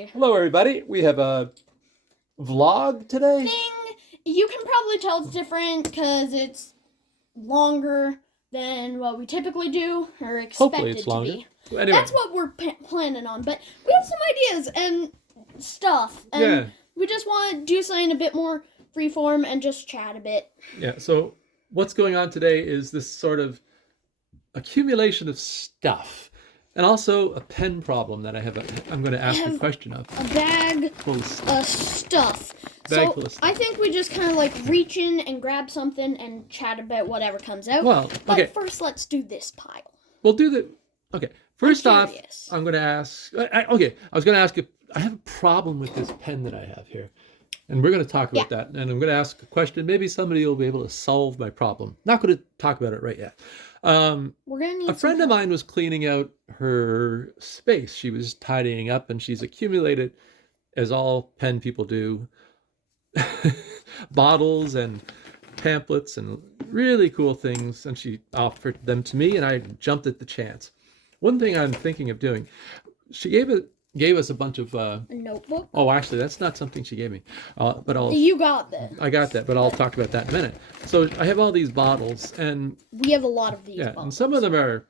Hey. Hello, everybody. We have a vlog today. Thing. You can probably tell it's different because it's longer than what we typically do or expect Hopefully it it's to longer. be. Anyway. That's what we're planning on. But we have some ideas and stuff. And we just want to do something a bit more freeform and just chat a bit. Yeah, so what's going on today is this sort of accumulation of stuff. And also a pen problem that I'm going to ask a question of. A bag full of stuff. Bag full of stuff. I think we just kind of like reach in and grab something and chat about whatever comes out. Well, okay. But first, let's do this pile. We'll do the... Okay. First off, I'm going to ask... I was going to ask if... I have a problem with this pen that I have here. And we're going to talk about that. And I'm going to ask a question. Maybe somebody will be able to solve my problem. Not going to talk about it right yet. We're gonna need a friend of mine was cleaning out her space. She was tidying up, and she's accumulated, as all pen people do, bottles and pamphlets and really cool things. And she offered them to me, and I jumped at the chance. One thing I'm thinking of doing, she gave us a bunch of a notebook. Oh, actually, that's not something she gave me. But you got that. I got that, but I'll talk about that in a minute. So I have all these bottles, and we have a lot of these. Bottles. And some of them are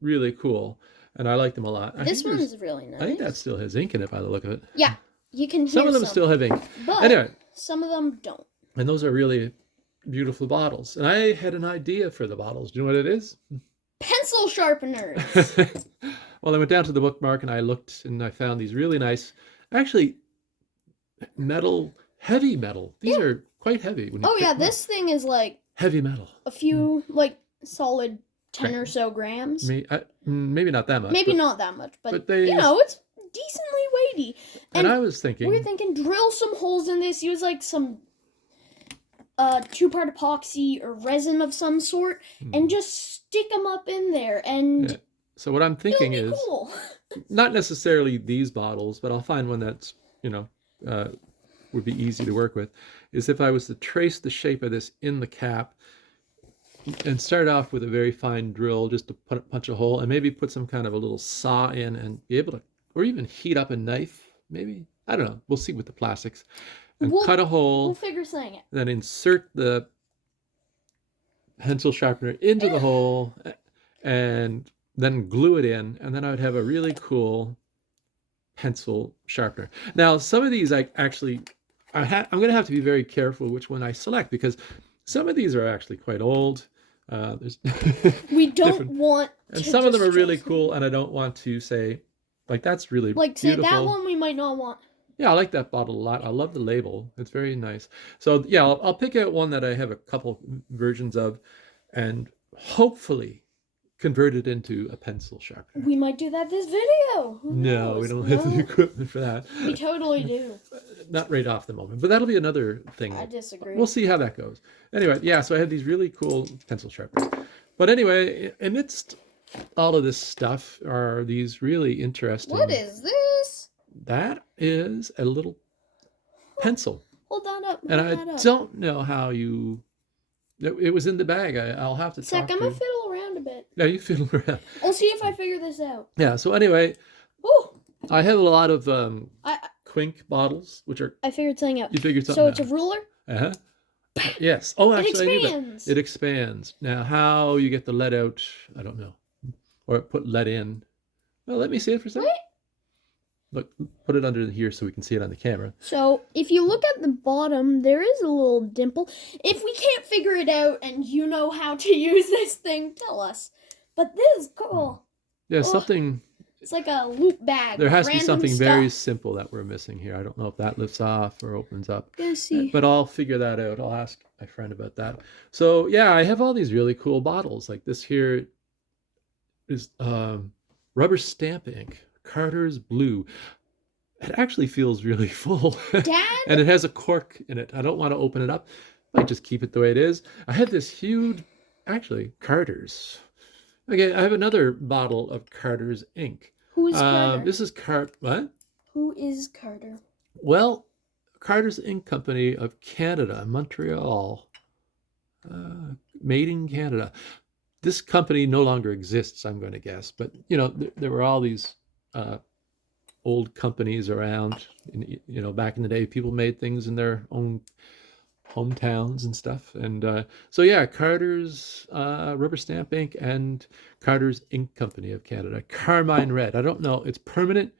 really cool, and I like them a lot. This one is really nice. I think that still has ink in it by the look of it. Yeah, you can hear some of them still have ink, but anyway, some of them don't. And those are really beautiful bottles. And I had an idea for the bottles. Do you know what it is? Pencil sharpeners. Well, I went down to the bookmark and I looked and I found these really nice, actually, heavy metal. These are quite heavy. When you this thing is like heavy metal. A few, like, solid 10 or so grams. Maybe not that much. Maybe not that much, but they, it's decently weighty. And I was thinking... We were thinking drill some holes in this, use, like, some two-part epoxy or resin of some sort, and just stick them up in there, and... Yeah. So what I'm thinking is, cool. Not necessarily these bottles, but I'll find one that's, would be easy to work with, is if I was to trace the shape of this in the cap and start off with a very fine drill just to punch a hole and maybe put some kind of a little saw in and be able to, or even heat up a knife, maybe. I don't know. We'll see with the plastics. And cut a hole. We'll figure something out. Then insert the pencil sharpener into the hole and then glue it in, and then I would have a really cool pencil sharpener. Now, some of these I'm going to have to be very careful which one I select, because some of these are actually quite old. We don't want to. And some of them are really cool, and I don't want to say, like, that's really beautiful. Say that one we might not want. Yeah, I like that bottle a lot. I love the label. It's very nice. So, yeah, I'll pick out one that I have a couple versions of, and hopefully convert it into a pencil sharpener. We might do that this video. No, we don't have the equipment for that. We totally do. Not right off the moment, but that'll be another thing. I disagree. We'll see how that goes. Anyway, yeah, so I have these really cool pencil sharpeners. But anyway, amidst all of this stuff are these really interesting... What is this? That is a little pencil. Hold that up. And I don't know how you... It was in the bag. I'll have to talk to... I'm going to fiddle around a bit. Yeah, you fiddle around. I'll see if I figure this out. Yeah, so anyway, I have a lot of Quink bottles, which are... I figured something out. You figured something out. So it's a ruler? Uh-huh. Yes. Oh, actually, it expands. I knew that. It expands. Now, how you get the lead out, I don't know. Or put lead in. Well, let me see it for a second. What? Look, put it under here so we can see it on the camera. So, if you look at the bottom, there is a little dimple. If we can't figure it out and you know how to use this thing, tell us. But this is cool. Yeah, something... It's like a loop bag. There has to be something very simple that we're missing here. I don't know if that lifts off or opens up. Gonna see. But I'll figure that out. I'll ask my friend about that. So, yeah, I have all these really cool bottles. Like this here is rubber stamp ink. Carter's Blue. It actually feels really full. Dad? And it has a cork in it. I don't want to open it up. I just keep it the way it is. I have this huge, actually, Carter's. Okay, I have another bottle of Carter's ink. Who is Carter? This is what? Who is Carter? Well, Carter's Ink Company of Canada, Montreal. Made in Canada. This company no longer exists, I'm going to guess. But, there were all these old companies around. You know, back in the day, people made things in their own hometowns and stuff. And so yeah, Carter's Rubber Stamp Ink and Carter's Ink Company of Canada. Carmine Red. I don't know. It's permanent.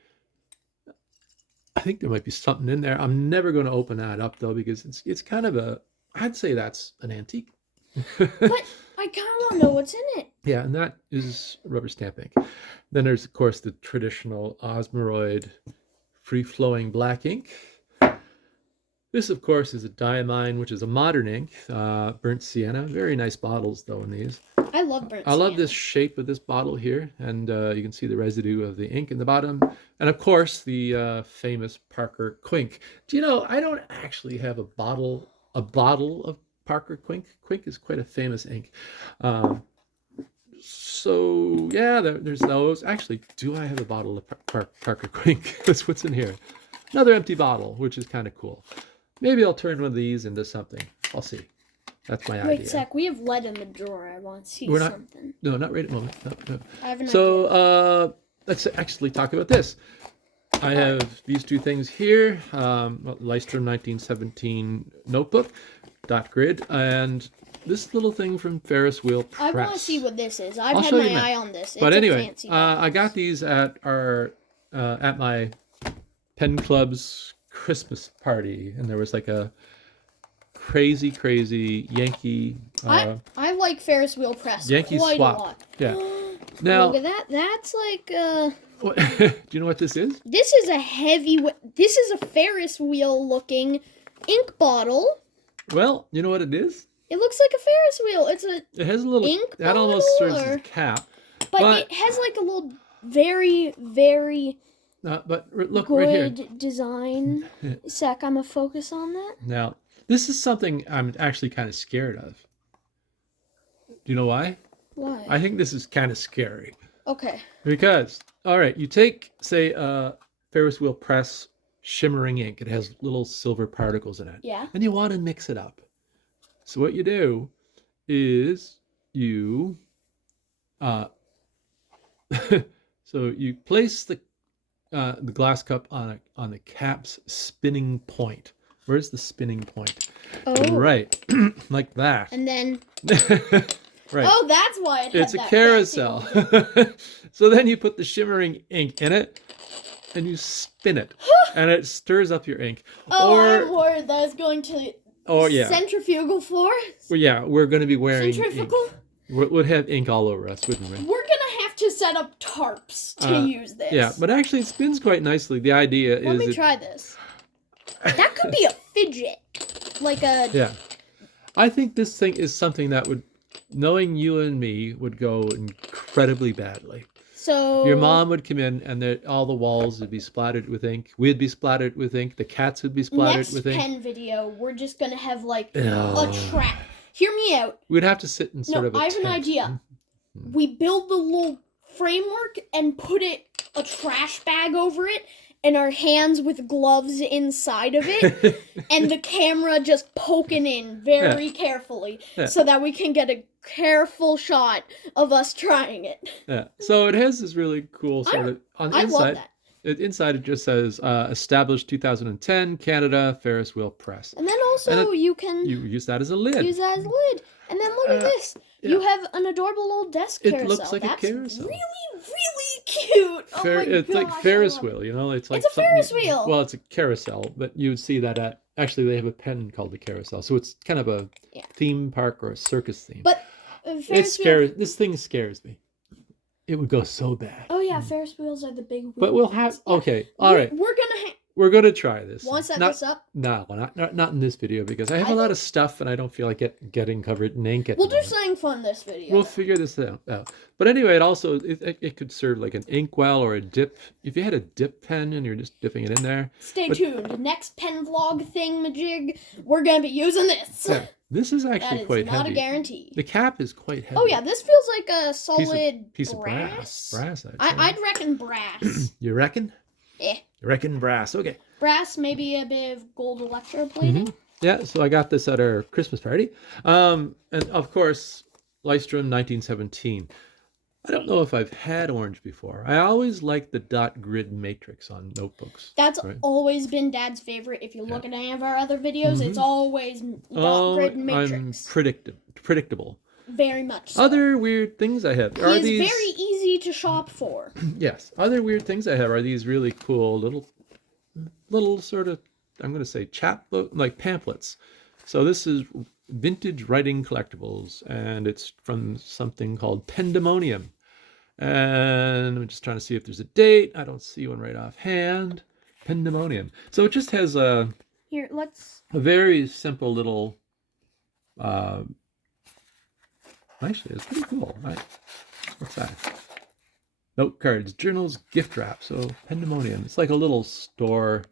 I think there might be something in there. I'm never going to open that up though, because it's kind of a, I'd say that's an antique. But I kind of want to know what's in it. Yeah, and that is rubber stamp ink. Then there's, of course, the traditional Osmeroid free-flowing black ink. This, of course, is a Diamine, which is a modern ink, burnt sienna. Very nice bottles, though, in these. I love burnt I love this shape of this bottle here, and you can see the residue of the ink in the bottom. And, of course, the famous Parker Quink. Do you know, I don't actually have a bottle of Parker Quink. Quink is quite a famous ink. So, yeah, there's those. Actually, do I have a bottle of Parker Quink? That's what's in here. Another empty bottle, which is kind of cool. Maybe I'll turn one of these into something. I'll see. That's my idea. Wait, Zach, we have lead in the drawer. I want to see something. No, not right at the moment. No. I have an idea. Let's actually talk about this. I have these two things here. Lystrom 1917 notebook, dot grid, and this little thing from Ferris Wheel Press. I want to see what this is. I've had my eye on this. But it's anyway, a fancy I got these at my pen club's Christmas party, and there was like a crazy Yankee. I like Ferris Wheel Press Yankee quite swap. a lot. Yeah. Now, look at that. That's like do you know what this is? This is this is a Ferris wheel looking ink bottle. Well, you know what it is? It looks like a Ferris wheel. It has a little ink that almost serves as a cap. But it has like a little very but look good right here. Design. Zach, I'm gonna focus on that. Now, this is something I'm actually kind of scared of. Do you know why? Why? I think this is kind of scary. Okay. Because, all right, you take, say, Ferris Wheel Press shimmering ink. It has little silver particles in it. Yeah. And you want to mix it up. So what you do is you, so you place the glass cup on the cap's spinning point. Where's the spinning point? Oh. Right, like that. And then. Right. Oh, that's why it's a carousel. So then you put the shimmering ink in it, and you spin it, and it stirs up your ink. I'm worried that it's going to. Oh yeah. Centrifugal force. Well, yeah, we're going to be wearing Centrifugal. Ink. We'd have ink all over us, wouldn't we? We're gonna have to set up tarps to use this. Yeah, but actually it spins quite nicely. The idea is. Let me try this. That could be a fidget, like a. Yeah, I think this thing is something that would, knowing you and me, would go incredibly badly. So your mom would come in, and all the walls would be splattered with ink. We'd be splattered with ink. The cats would be splattered with ink. Next pen video, we're just gonna have like a trap. Hear me out. We'd have to sit in sort of a I have tent. an idea. We build the little framework and put a trash bag over it, and our hands with gloves inside of it, and the camera just poking in very carefully, so that we can get a careful shot of us trying it. Yeah. So it has this really cool sort of on the inside. Love that. Inside it just says established 2010 Canada Ferris Wheel Press. And then also you can use that as a lid. Use that as a lid. And then look at this. Yeah. You have an adorable old desk carousel. It looks like That's a carousel. Really cute. It's like Ferris wheel, you know? It's like a Ferris wheel. Well, it's a carousel, but you would see that at, actually they have a pen called the carousel. So it's kind of a theme park or a circus theme. But this thing scares me. It would go so bad. Oh yeah, Ferris wheels are the big wheels. But we'll have all right. We're gonna try this. Want to set this up? No, not in this video, because I have a lot of stuff and I don't feel like getting covered in ink. We'll do something fun this video. We'll figure this out. But anyway, it could serve like an inkwell or a dip. If you had a dip pen and you're just dipping it in there. Stay tuned. Next pen vlog thingamajig, we're gonna be using this. Yeah, this is actually quite heavy. Not a guarantee. The cap is quite heavy. Oh yeah, this feels like a solid piece brass. Of brass. Brass, I'd reckon brass. You reckon? Yeah. You reckon brass? Okay. Brass, maybe a bit of gold electroplating. Yeah, so I got this at our Christmas party. And of course, Lystrom 1917. I don't know if I've had orange before. I always like the dot grid matrix on notebooks. That's right? always been Dad's favorite. If you look Yeah. at any of our other videos, it's always dot Oh, grid I'm matrix. predictable. Very much so. Other weird things I have. He Are is these... very easy to shop for. Yes. Other weird things I have are these really cool little sort of, I'm going to say chapbook, like pamphlets. So this is vintage writing collectibles, and it's from something called Pendemonium. And I'm just trying to see if there's a date. I don't see one right offhand. Pendemonium. So it just has a very simple little. Actually, it's pretty cool. Right? What's that? Note cards, journals, gift wrap. So Pendemonium. It's like a little store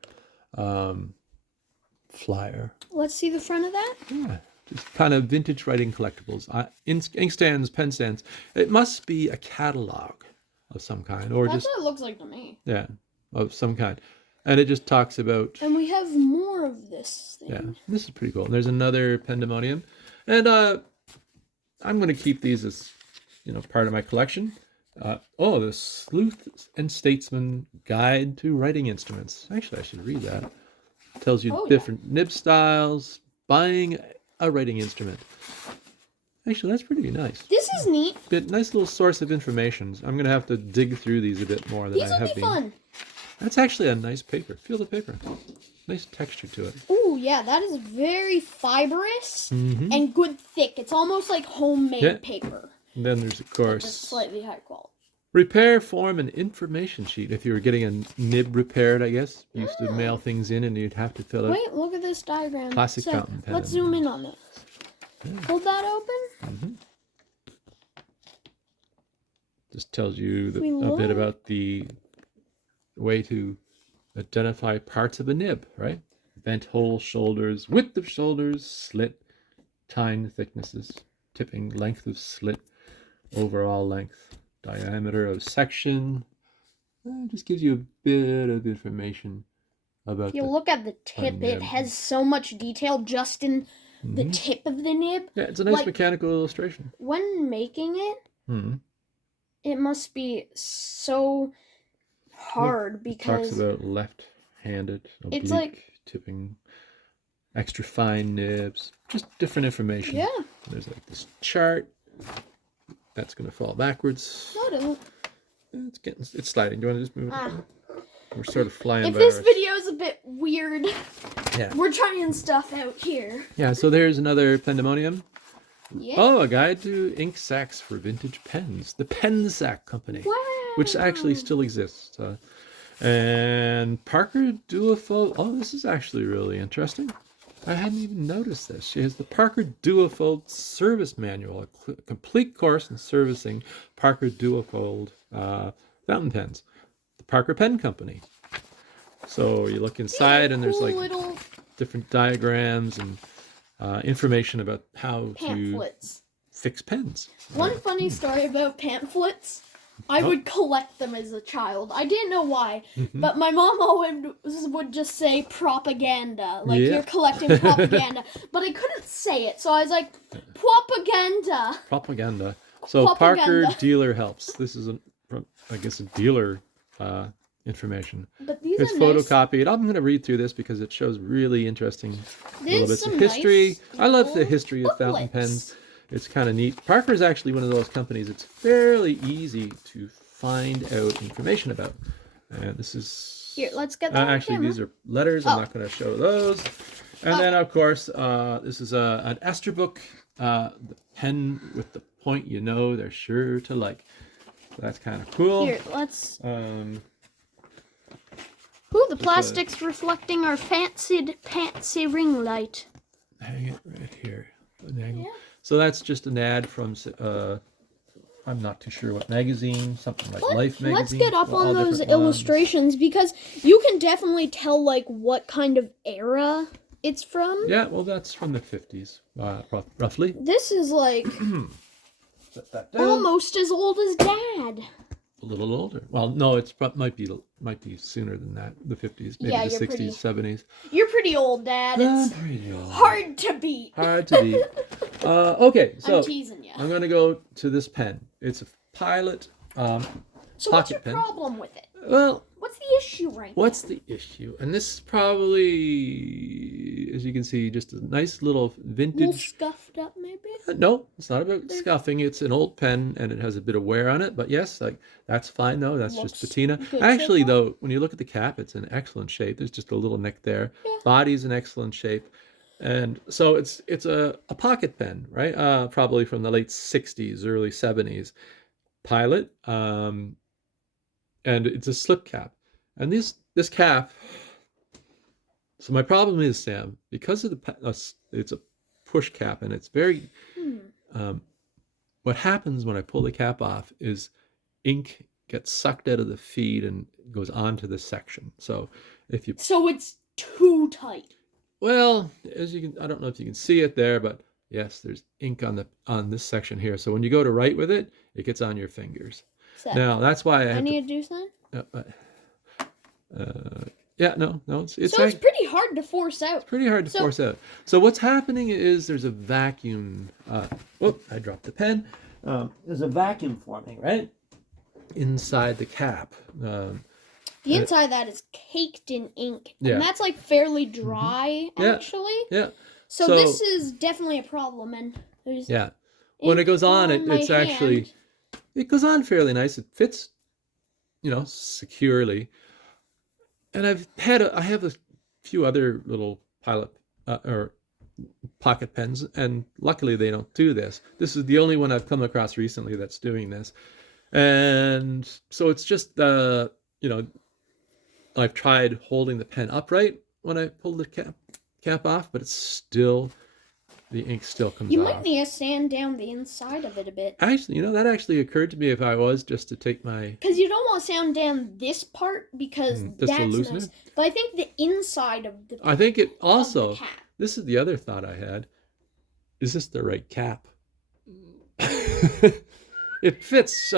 flyer. Let's see the front of that. Yeah, just kind of vintage writing collectibles. Inkstands, pen stands. It must be a catalog of some kind, or That's just what it looks like to me. yeah, of some kind. And it just talks about. And we have more of this thing. Yeah, this is pretty cool. And there's another Pendemonium, and I'm going to keep these as part of my collection. The Sleuth and Statesman Guide to Writing Instruments. Actually, I should read that. It tells you different nib styles, buying a writing instrument. Actually, that's pretty nice. This is neat. Nice little source of information. I'm going to have to dig through these a bit more than I have been. These will be fun. That's actually a nice paper. Feel the paper. Nice texture to it. Oh, yeah, that is very fibrous and good thick. It's almost like homemade paper. And then there's, of course, just slightly high quality. Repair form and information sheet. If you were getting a nib repaired, I guess. You used to mail things in and you'd have to fill out. Wait, look at this diagram. Plastic fountain pen. Let's zoom in on this. Yeah. Hold that open. Just tells you a bit about the way to identify parts of a nib, right? Vent hole, shoulders, width of shoulders, slit, tine thicknesses, tipping, length of slit, overall length, diameter of section. Just gives you a bit of information about. If you look at the tip, it has so much detail just in the tip of the nib. Yeah, it's a nice mechanical illustration. When making it, it must be so hard because it talks about left-handed, oblique, it's like tipping, extra fine nibs, just different information. Yeah. There's like this chart. That's going to fall backwards. No, it don't. It's sliding. Do you want to just move it? We're sort of flying if by this video is a bit weird, we're trying stuff out here. Yeah, so there's another Pendemonium. Yeah. Oh, a guide to ink sacks for vintage pens. The Pen Sack Company. Wow. Which actually still exists. And Parker Duofold. Oh, this is actually really interesting. I hadn't even noticed this. She has the Parker Duofold Service Manual, a complete course in servicing Parker Duofold fountain pens. The Parker Pen Company. So you look inside and there's like different diagrams and information about how to fix pens. One funny story about pamphlets. I would collect them as a child. I didn't know why, but my mom always would just say propaganda, like you're collecting propaganda. But I couldn't say it, so I was like, propaganda. Propaganda. So Parker Dealer Helps. This is I guess a dealer information. But these it's are photocopied. I'm going to read through this because it shows really interesting little bits of history. I love the history of fountain pens. It's kind of neat. Parker is actually one of those companies it's fairly easy to find out information about. And this is... Here, let's get that actually, these are letters. I'm not going to show those. And then, of course, this is an Esterbrook the pen with the point they're sure to like. So that's kind of cool. Here, let's... Ooh, the plastic's reflecting our fancy ring light. Hang it right here. Yeah. So that's just an ad from, I'm not too sure what magazine, something like Life magazine. Let's get up on those illustrations because you can definitely tell like what kind of era it's from. Yeah, well that's from the 50s, roughly. This is like almost as old as Dad. A little older. Well, no, it might be sooner than that. The 50s, maybe the 60s, 70s. You're pretty old, Dad. It's pretty old. hard to beat. Hard to beat. Okay, so I'm teasing you. I'm gonna go to this pen. It's Pilot So what's your pocket pen. problem with it? Well, What's the issue right now? what's the issue? And this is probably, as you can see, just a nice little A little vintage. scuffed up, maybe? No, it's not about scuffing. It's an old pen and it has a bit of wear on it. But yes, like that's fine though. That's Looks just patina. good so Actually, far. though, when you look at the cap, it's in excellent shape. There's just a little nick there. Yeah. Body's in excellent shape. And so it's a pocket pen, right? Probably from the late 60s, early 70s. Pilot. And it's a slip cap. And this cap. So my problem is, Sam, because of it's a push cap and it's very. What happens when I pull the cap off is ink gets sucked out of the feed and goes onto the section. So if you So it's too tight. well, as you can, I don't know if you can see it there, but yes, there's ink on this section here. So when you go to write with it, it gets on your fingers. So Now that's why I I have need to do something? yeah, no, it's So it's pretty hard to force out. pretty hard to So- force out. So what's happening is there's a vacuum. Whoop! I dropped the pen. There's a vacuum forming right inside the cap. The inside of that is caked in ink. Yeah. And that's like fairly dry, Yeah. actually. Yeah. So So- this is definitely a problem. And there's Yeah. When it ink goes on, my it's actually hand. it goes on fairly nice. It fits, securely. And I have a few other little pilot or pocket pens, and luckily they don't do this. This is the only one I've come across recently that's doing this. And so it's just I've tried holding the pen upright when I pull the cap off, but it's still the ink still comes You off. might need to sand down the inside of it a bit. Actually, that actually occurred to me if I was just to take my Because you don't want to sand down this part because just to that's loosen nice. it. But I think the inside of the I think it of also the cap. this is the other thought I had. Is this the right cap? It fits,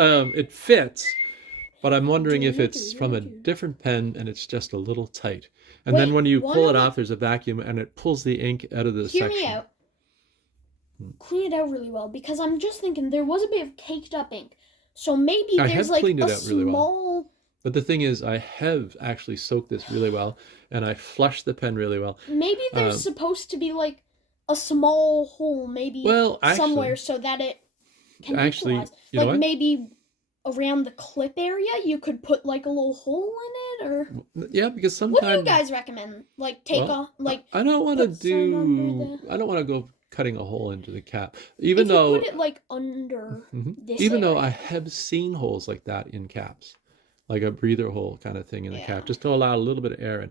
but I'm wondering if it's from a different pen and it's just a little tight. And then Wait, when you why pull it not- off, there's a vacuum and it pulls the ink out of the Hear section. me out. Clean it out really well because I'm just thinking there was a bit of caked up ink. So maybe I there's have like cleaned a it out really well. small. But the thing is, I have actually soaked this really well and I flushed the pen really well. Maybe there's supposed to be like a small hole, maybe Well, somewhere actually, so that it can actually, equalize. you know Like what? maybe around the clip area, you could put like a little hole in it, or Yeah, because what do you sometimes guys recommend? Like take Well, off, like I don't want to put some under I don't want to go cutting a hole into the cap, if even you though put it like under Mhm. this. even though I area. have seen holes like that in caps, like a breather hole kind of thing in the Yeah. cap, just to allow a little bit of air in.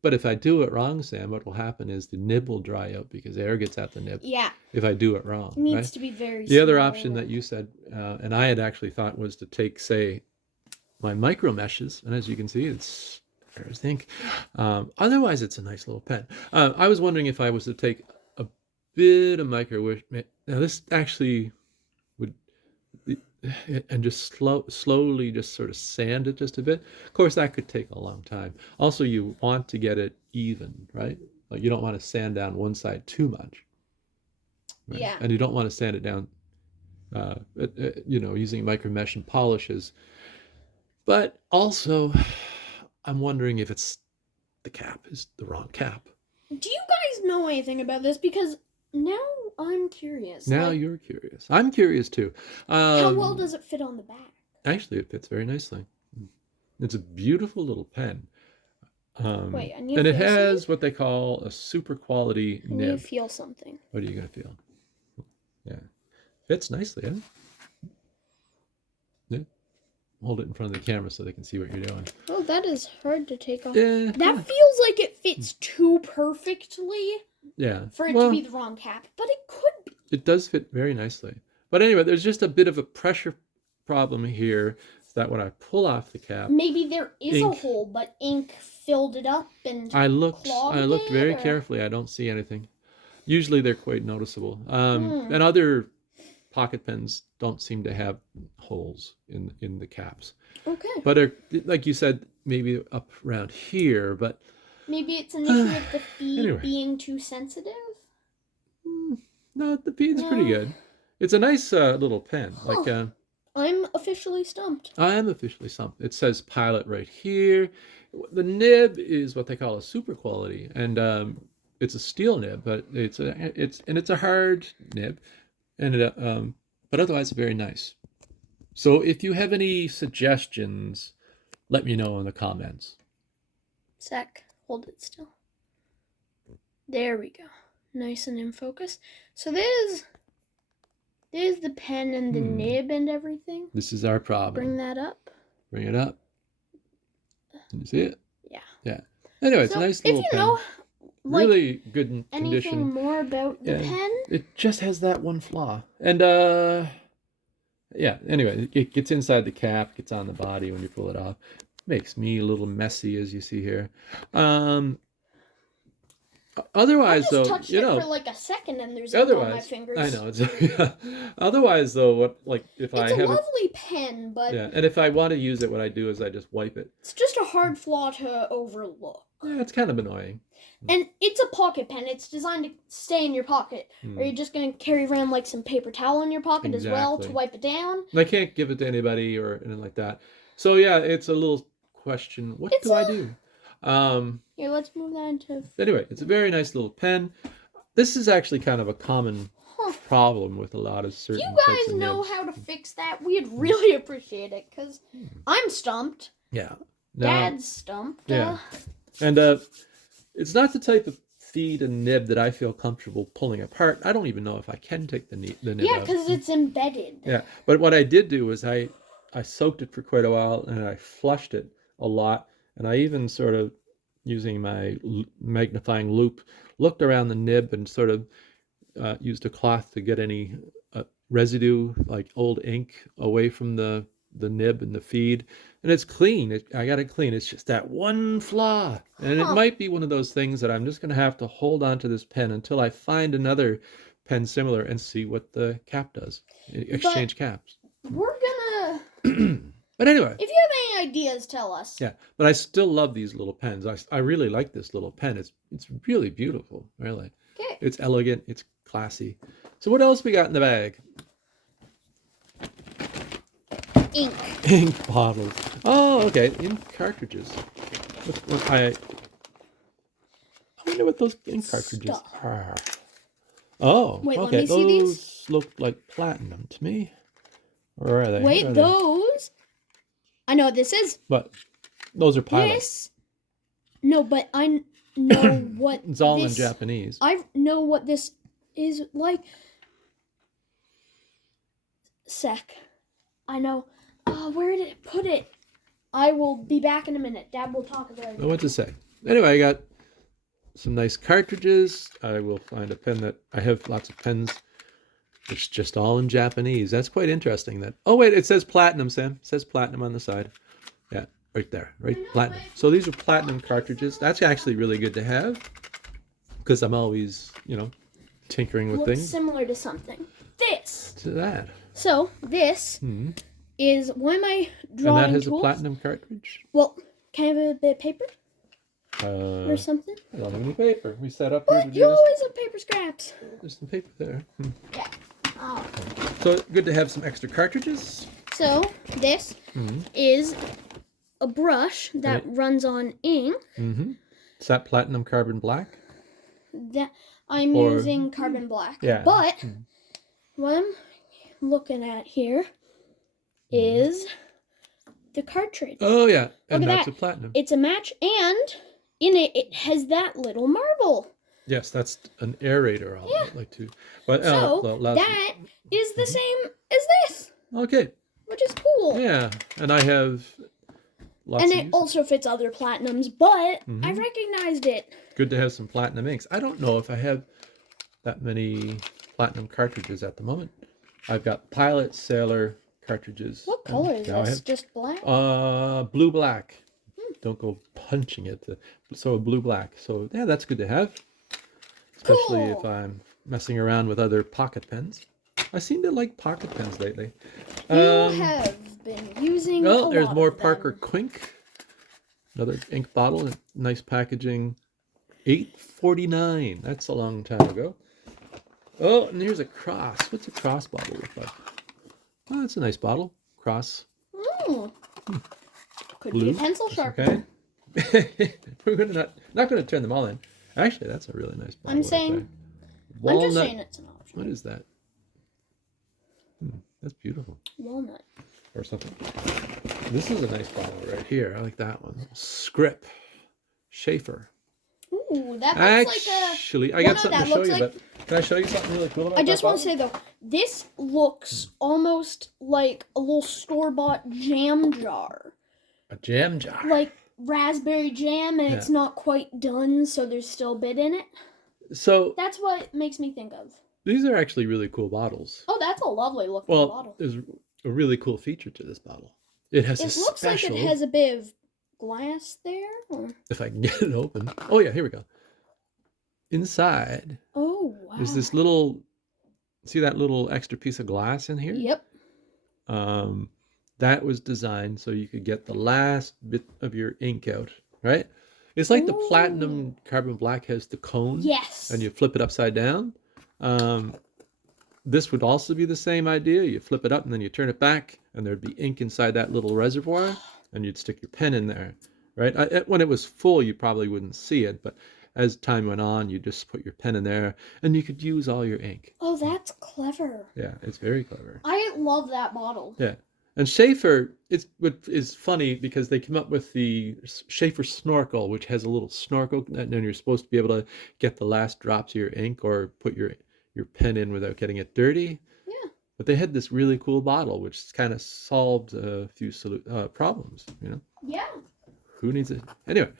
But if I do it wrong, Sam, what will happen is the nib will dry out because air gets at the nib Yeah, if I do it wrong. it needs Right? to be very. The other small. option that you said, and I had actually thought, was to take, say, my micro meshes, and as you can see, it's Ferris ink. Otherwise, it's a nice little pen. I was wondering if I was to take a bit of micro. Now, this actually would, and just slowly just sort of sand it just a bit. Of course, that could take a long time. Also, you want to get it even, right? Like you don't want to sand down one side too much. Right? Yeah. And you don't want to sand it down, using micro mesh and polishes. But also, I'm wondering if it's the cap is the wrong cap. Do you guys know anything about this? Because now I'm curious. Now like, you're curious. I'm curious too. how well does it fit on the back? Actually, it fits very nicely. It's a beautiful little pen. Wait, I need and to it feel has something? what they call a super quality I need to nib. feel something. What are you gonna feel? Yeah, fits nicely, huh? Yeah. Hold it in front of the camera so they can see what you're doing. Oh, that is hard to take off. Yeah. That feels like it fits too perfectly Yeah. for it Well, to be the wrong cap, but it could be. it does fit very nicely. But anyway, there's just a bit of a pressure problem here. Is that when I pull off the cap, Maybe there is Ink. a hole, but ink filled it up and I looked clogged very it, or- carefully. I don't see anything. Usually they're quite noticeable. Hmm. And other pocket pens don't seem to have holes in the caps. Okay. But like you said, maybe up around here. But Maybe it's an issue with the feed Anyway. being too sensitive. no, the feed's pretty No. good. It's a nice little pen. Like I'm officially stumped. I am officially stumped. It says Pilot right here. The nib is what they call a super quality, and it's a steel nib, but it's a hard nib, and but otherwise very nice. So if you have any suggestions, let me know in the comments. Sec, hold it still. There we go. Nice and in focus. So there's the pen and the nib and everything. This is our problem. Bring that up. Bring it up. Can you see it? Yeah. Yeah. Anyway, it's a nice little pen. If you know, like, really good condition. Anything more about the pen? It just has that one flaw. And yeah, anyway, it gets inside the cap, gets on the body when you pull it off. Makes me a little messy, as you see here. Otherwise, though, touched it for like a second, and there's ink on my fingers. I know. Otherwise, though, if I have a lovely pen, but yeah, and if I want to use it, what I do is I just wipe it. It's just a hard flaw to overlook. Yeah, it's kind of annoying. And it's a pocket pen. It's designed to stay in your pocket. Are you just going to carry around like some paper towel in your pocket as well to wipe it down? And I can't give it to anybody or anything like that. So yeah, it's a little question. What do I do? Here, let's move that into... Anyway, it's a very nice little pen. This is actually kind of a common problem with a lot of certain types of nibs. If you guys know how to fix that, we'd really appreciate it, because I'm stumped. Yeah. Dad's stumped. Yeah. And it's not the type of feed and nib that I feel comfortable pulling apart. I don't even know if I can take the nib Yeah, out. because it's embedded. Yeah, but what I did do was I soaked it for quite a while, and I flushed it a lot. And I even sort of, using my magnifying loupe, looked around the nib and sort of used a cloth to get any residue, like old ink, away from the nib and the feed. And it's clean. I got it clean. It's just that one flaw. And it might be one of those things that I'm just going to have to hold on to this pen until I find another pen similar and see what the cap does. Exchange caps. We're going to... But anyway. If you have any ideas, tell us. Yeah, but I still love these little pens. I really like this little pen. It's really beautiful, really. Okay. It's elegant. It's classy. So what else we got in the bag? Ink. Ink bottles. Oh, okay. Ink cartridges. I wonder what those ink cartridges are. Oh, wait, okay. Let me see those these. Look like platinum to me. Or are they? Wait, those? I know what this is. What? Those are pilots. No, but I know what it's all in Japanese. I know what this is like. Sec. I know. Where did it put it? I will be back in a minute. Dad will talk about it. What to say? Anyway, I got some nice cartridges. I will find a pen that... I have lots of pens. It's just all in Japanese. That's quite interesting. That. Oh, wait, it says platinum, Sam. It says platinum on the side. Yeah, right there. Right, platinum. So these are platinum cartridges. That's actually really good to have because I'm always, tinkering with things. Similar to something. This. To that. So, this is one of my drawing And that has tools. a platinum cartridge? Well, can I have a bit of paper? Or something? I don't have any paper. We set up here to do You this. always have paper scraps. There's some paper there. Yeah. Oh. So good to have some extra cartridges. So this is a brush that runs on ink. Is that platinum carbon black? That I'm using carbon black. Yeah. But what I'm looking at here is the cartridge. Oh yeah, and Look at that's that. a platinum. It's a match, and in it has that little marble. Yes, that's an aerator. Like to, but So that is the same as this. Okay. Which is cool. Yeah, and I have lots. And of it uses. also fits other platinums, but I recognized it. Good to have some platinum inks. I don't know if I have that many platinum cartridges at the moment. I've got Pilot, Sailor cartridges. What color is this? Just black? Blue black. Don't go punching it. So blue black. So yeah, that's good to have. Especially if I'm messing around with other pocket pens. I seem to like pocket pens lately. You have been using well, a there's lot more of them. Parker Quink. Another ink bottle. Nice packaging. $8.49. That's a long time ago. Oh, and here's a cross. What's a cross bottle look like? Oh, that's a nice bottle. cross. Mm. Could Blue. be a pencil That's sharpener. okay. We're not gonna turn them all in. Actually, that's a really nice bottle. I'm saying, right there. I'm just saying it's an option. What is that? That's beautiful. Walnut. Or something. This is a nice bottle right here. I like that one. Scrip. Schaefer. Ooh, that looks Actually, like a... I got something to show you, but can I show you something really cool about I just that want to say, though, this looks almost like a little store-bought jam jar. A jam jar. Like raspberry jam, and it's not quite done, so there's still a bit in it. So that's what it makes me think of. These are actually really cool bottles. Oh, that's a lovely looking bottle. There's a really cool feature to this bottle. It has It looks like it has a bit of glass there. Or... If I can get it open. Oh yeah, here we go. Inside. Oh wow. There's this little. See that little extra piece of glass in here? Yep. That was designed so you could get the last bit of your ink out, right? It's like the platinum carbon black has the cone. Yes. And you flip it upside down. This would also be the same idea. You flip it up and then you turn it back, and there'd be ink inside that little reservoir, and you'd stick your pen in there, right? When it was full, you probably wouldn't see it, but as time went on, you just put your pen in there, and you could use all your ink. Oh, that's clever. Yeah, it's very clever. I love that bottle. Yeah. And Schaefer, is funny because they came up with the Schaefer snorkel, which has a little snorkel, and then you're supposed to be able to get the last drops of your ink or put your pen in without getting it dirty. Yeah. But they had this really cool bottle, which kind of solved a few problems, you know? Yeah. Who needs it? Anyway,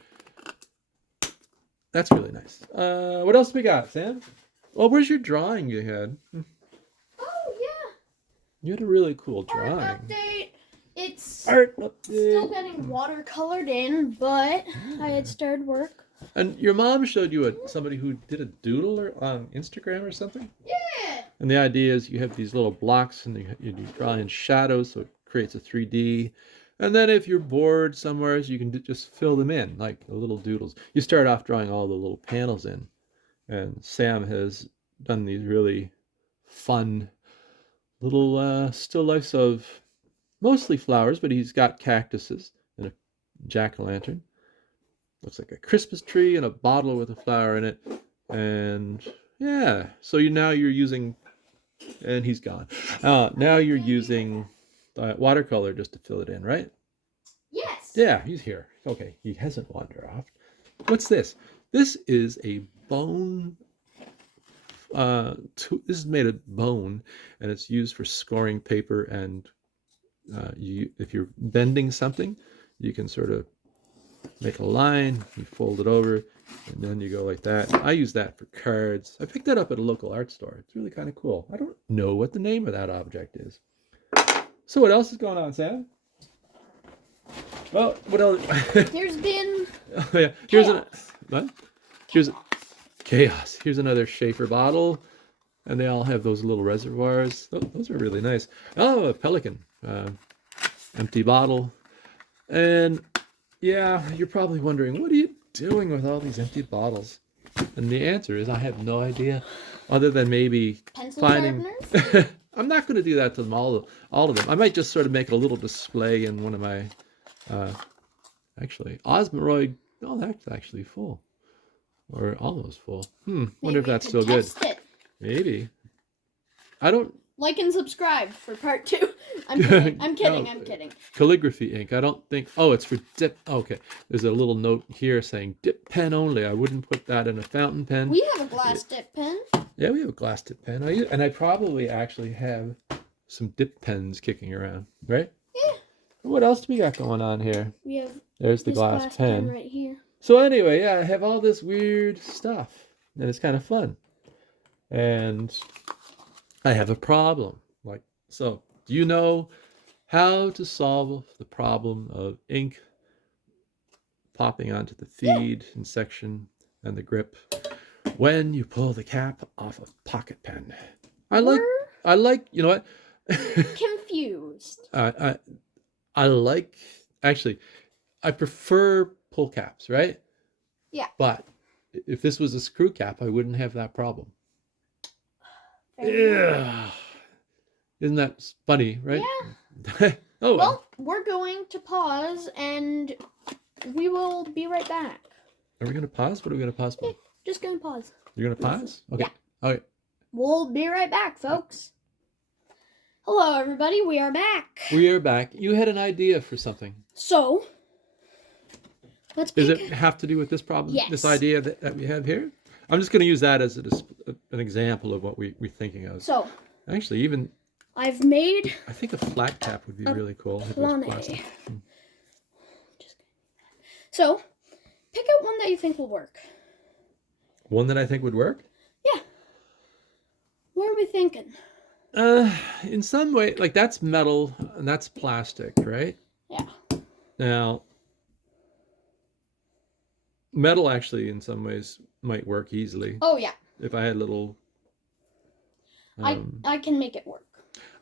that's really nice. What else we got, Sam? Well, where's your drawing you had? Oh, yeah. You had a really cool drawing. Art update. It's Art update. Still getting watercolored in, but I had started work. And your mom showed you somebody who did a doodle on Instagram or something? Yeah. And the idea is you have these little blocks and you draw in shadows, so it creates a 3D. And then if you're bored somewhere, you can just fill them in like little doodles. You start off drawing all the little panels in. And Sam has done these really fun little still lifes of mostly flowers, but he's got cactuses and a jack-o'-lantern. Looks like a Christmas tree and a bottle with a flower in it. And yeah, so now you're using, and he's gone. Now you're using watercolor just to fill it in, right? Yes. Yeah, he's here. Okay, he hasn't wandered off. What's this? This is a bone. This is made of bone, and it's used for scoring paper. And if you're bending something, you can sort of make a line, you fold it over, and then you go like that. I use that for cards. I picked that up at a local art store. It's really kind of cool. I don't know what the name of that object is. So what else is going on, Sam? Well, what else? There's been Oh, yeah. Here's chaos. Here's another Schaefer bottle, and they all have those little reservoirs. Those are really nice. Oh, a pelican. Empty bottle. And yeah, you're probably wondering, what are you doing with all these empty bottles? And the answer is, I have no idea, other than maybe pencil sharpeners. I'm not going to do that to them all of them. I might just sort of make a little display in one of my, actually, Osmoroid. Oh, that's actually full, or almost full. Wonder if that's still good. Maybe. I don't. Like and subscribe for part 2. I'm kidding. I'm kidding. No, I'm kidding. Calligraphy ink. I don't think. Oh, it's for dip. Okay. There's a little note here saying dip pen only. I wouldn't put that in a fountain pen. We have a glass dip pen. Yeah, we have a glass dip pen. I probably actually have some dip pens kicking around, right? Yeah. What else do we got going on here? We have. There's the this glass pen right here. So anyway, yeah, I have all this weird stuff, and it's kind of fun. And I have a problem. So, do you know how to solve the problem of ink popping onto the feed and section and the grip when you pull the cap off a pocket pen? I like, you know what? Confused. I like, actually, I prefer pull caps, right? Yeah. But if this was a screw cap, I wouldn't have that problem. Yeah. Isn't that funny, right? Yeah. Oh, Well, we're going to pause, and we will be right back. are we going to pause? What are we going to pause for? Okay, just going to pause. You're going to pause? Okay. Yeah. Okay. We'll be right back, folks. Hello, everybody. We are back. We are back. You had an idea for something. So, let's pick... Does it have to do with this problem? Yes. This idea that we have here? I'm just going to use that as an example of what we're thinking of. So, actually, even... I've made... I think a flat cap would be really cool. If it was plastic. So, pick out one that you think will work. One that I think would work? Yeah. What are we thinking? In some way, like that's metal and that's plastic, right? Yeah. Now, metal actually in some ways might work easily. Oh, yeah. If I had little... I can make it work.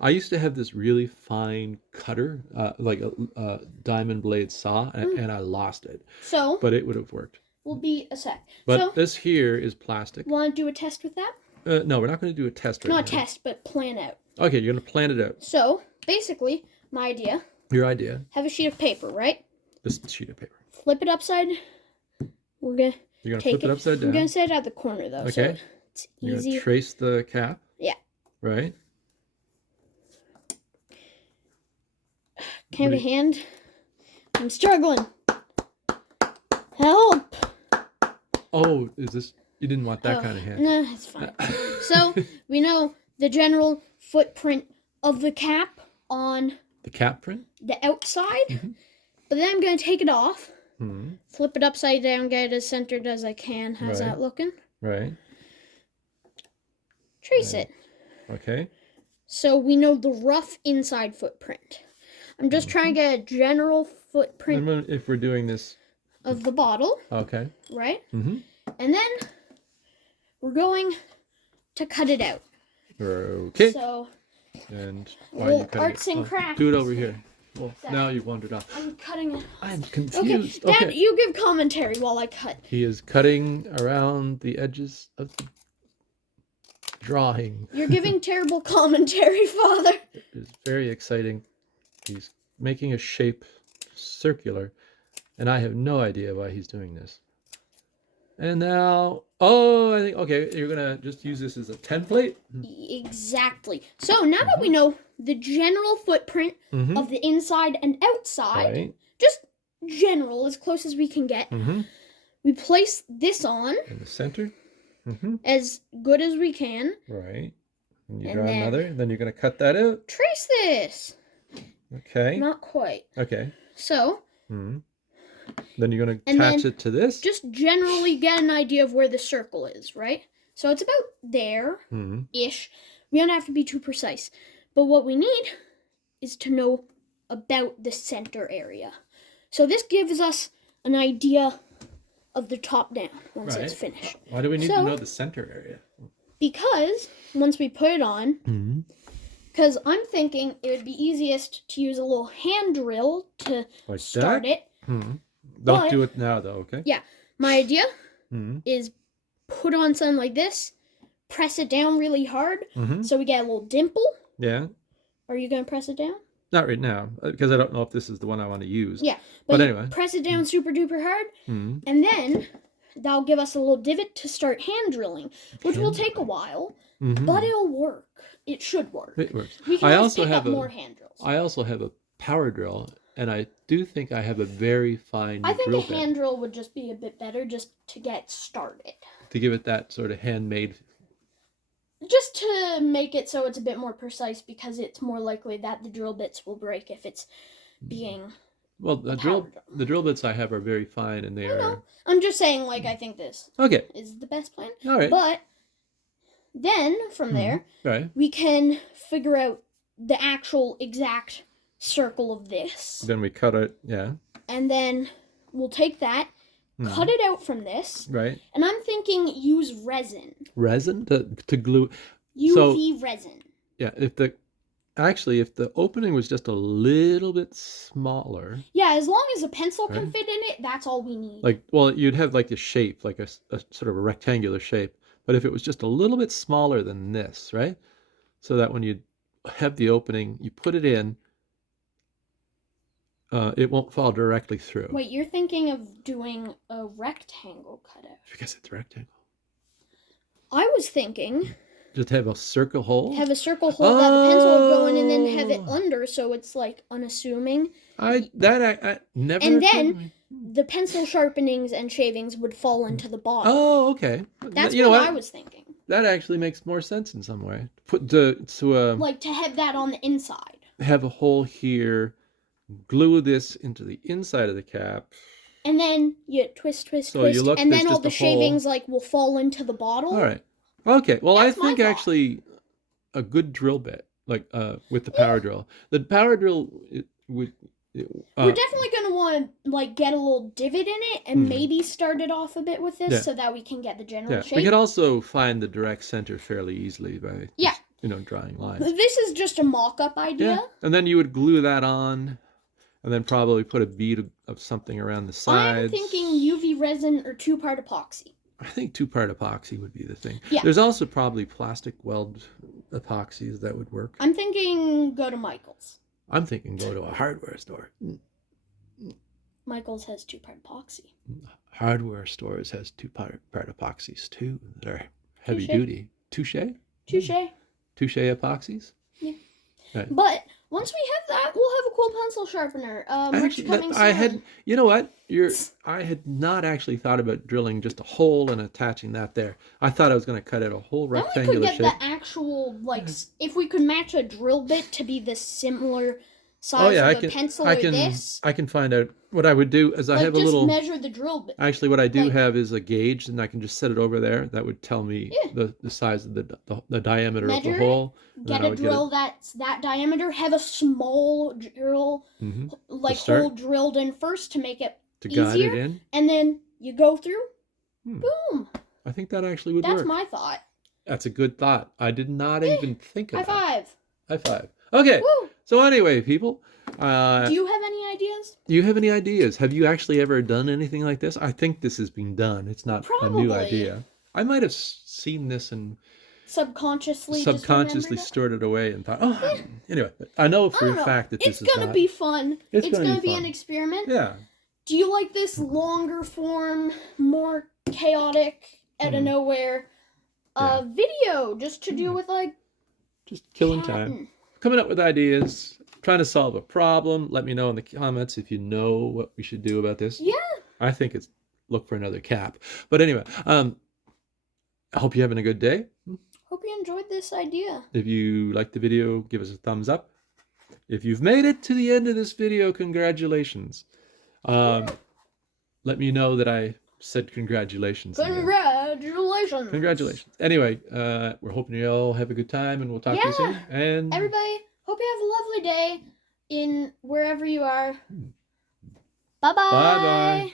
I used to have this really fine cutter, like a diamond blade saw, and I lost it. So... But it would have worked. Will be a sec. But so, this here is plastic. Want to do a test with that? No, we're not going to do a test right now. Not a test, but plan out. Okay, you're going to plan it out. So, basically, my idea. Your idea. Have a sheet of paper, right? This sheet of paper. Flip it upside. We're going to You're going to flip it upside down. I'm going to set it at the corner, though. Okay. So it's You're easy. going to trace the cap. Yeah. Right. Can I have a hand? I'm struggling. Help! Oh, is this... You didn't want that kind of hand. No, it's fine. So, we know the general footprint of the cap on... The cap print? The outside. Mm-hmm. But then I'm going to take it off. Mm-hmm. Flip it upside down, get it as centered as I can. How's that looking? Right. Trace it. Okay. So we know the rough inside footprint. I'm just trying to get a general footprint... And if we're doing this... Of the bottle. Okay. Right? Mm-hmm. And then we're going to cut it out. Okay. So, and why are you cutting arts it? and crafts. Do it over here. Well, now you've wandered off. I'm cutting it. I'm confused. Okay, Dad, you give commentary while I cut. He is cutting around the edges of the drawing. You're giving terrible commentary, Father. It is very exciting. He's making a shape circular, and I have no idea why he's doing this. And now, I think, okay, you're going to just use this as a template? Exactly. So now that we know the general footprint of the inside and outside, just general, as close as we can get, we place this on. In the center. As good as we can. Right. And you draw another, then you're going to cut that out. Trace this. Okay. Not quite. Okay. So. Then you're going to attach it to this. Just generally get an idea of where the circle is, right? So it's about there-ish. We don't have to be too precise. But what we need is to know about the center area. So this gives us an idea of the top down once it's finished. Why do we need to know the center area? Because once we put it on, because I'm thinking it would be easiest to use a little hand drill to start it. Don't do it now, though, okay? Yeah. My idea is put on something like this, press it down really hard so we get a little dimple. Yeah. Are you going to press it down? Not right now, because I don't know if this is the one I want to use. Yeah. But anyway. Press it down super duper hard, and then that'll give us a little divot to start hand drilling, which will take a while, but it'll work. It should work. It works. We can also have more hand drills. I also have a power drill, and I do think I have a very fine I think drill a hand drill would just be a bit better just to get started. To give it that sort of handmade... Just to make it so it's a bit more precise, because it's more likely that the drill bits will break if it's being... Well, the drill bits I have are very fine, and they are... know. I'm just saying, like, I think this is the best plan. All right. But then, from there, we can figure out the actual exact circle of this. Then we cut it, And then we'll take that, cut it out from this. Right. And I'm thinking use resin. Resin? To glue? UV resin. Yeah, if the opening was just a little bit smaller. Yeah, as long as a pencil can fit in it, that's all we need. Like, well, you'd have like a shape, like a sort of a rectangular shape. But if it was just a little bit smaller than this, right? So that when you have the opening, you put it in, it won't fall directly through. Wait, you're thinking of doing a rectangle cutout. Because it's a rectangle. I was thinking Just have a circle hole? have a circle hole that the pencil would go in, and then have it under, so it's like unassuming. I never. And occurred to then me. the pencil sharpenings and shavings would fall into the bottom. Oh, okay. That's you know what I was thinking. That actually makes more sense in some way. Like to have that on the inside. Have a hole here, glue this into the inside of the cap. And then you twist, So you look, and there's then all just the a hole. shavings like will fall into the bottle. All right. Okay. Well, That's I my think thought. actually a good drill bit, like with the power drill. The power drill would. We're definitely gonna want to like get a little divot in it and maybe start it off a bit with this so that we can get the general shape. We can also find the direct center fairly easily by just, drawing lines. This is just a mock-up idea. Yeah. And then you would glue that on, and then probably put a bead of something around the sides. I'm thinking UV resin or 2-part epoxy. I think 2-part epoxy would be the thing. Yeah. There's also probably plastic weld epoxies that would work. I'm thinking go to Michael's. I'm thinking go to a hardware store. Michael's has 2-part epoxy. Hardware stores has 2-part epoxies too. They're heavy Touche. duty. Touche? Touche. Touche epoxies? Yeah. Right. But once we have that, we'll have a cool pencil sharpener. Actually, coming soon. I had, you know what? I had not actually thought about drilling just a hole and attaching that there. I thought I was going to cut out a whole Then we rectangular could shape. get the actual, like, if we could match a drill bit to be this similar size of a pencil or this. I can find out. What I would do is I have a just little. measure the drill bit. Actually, what I do like- have is a gauge, and I can just set it over there. That would tell me the size of the diameter of Measure the hole. it, get a drill that's that diameter. Have a small drill, like start. hole drilled in first to make it To guide easier, it in. and then you go through. Boom. I think that actually would That's work. my thought. That's a good thought. I did not even think of High that. five. High five. Okay. Woo. So anyway, people. Do you have any ideas? Do you have any ideas? Have you actually ever done anything like this? I think this has been done. It's not a new Probably. idea. I might have seen this and Subconsciously just remembered it? stored it away and thought, oh, anyway. I know for a fact that this is It's gonna be fun. It's gonna be an experiment. Yeah. Do you like this longer form, more chaotic, out of nowhere video just to do with like just killing time, coming up with ideas, trying to solve a problem? Let me know in the comments if you know what we should do about this. Yeah. I think it's look for another cap. But anyway, I hope you're having a good day. Hope you enjoyed this idea. If you liked the video, give us a thumbs up. If you've made it to the end of this video, congratulations. Let me know that I said congratulations. Congratulations. Congratulations. Anyway, we're hoping you all have a good time, and we'll talk to you soon. And everybody, hope you have a lovely day in wherever you are. Bye-bye. Bye-bye.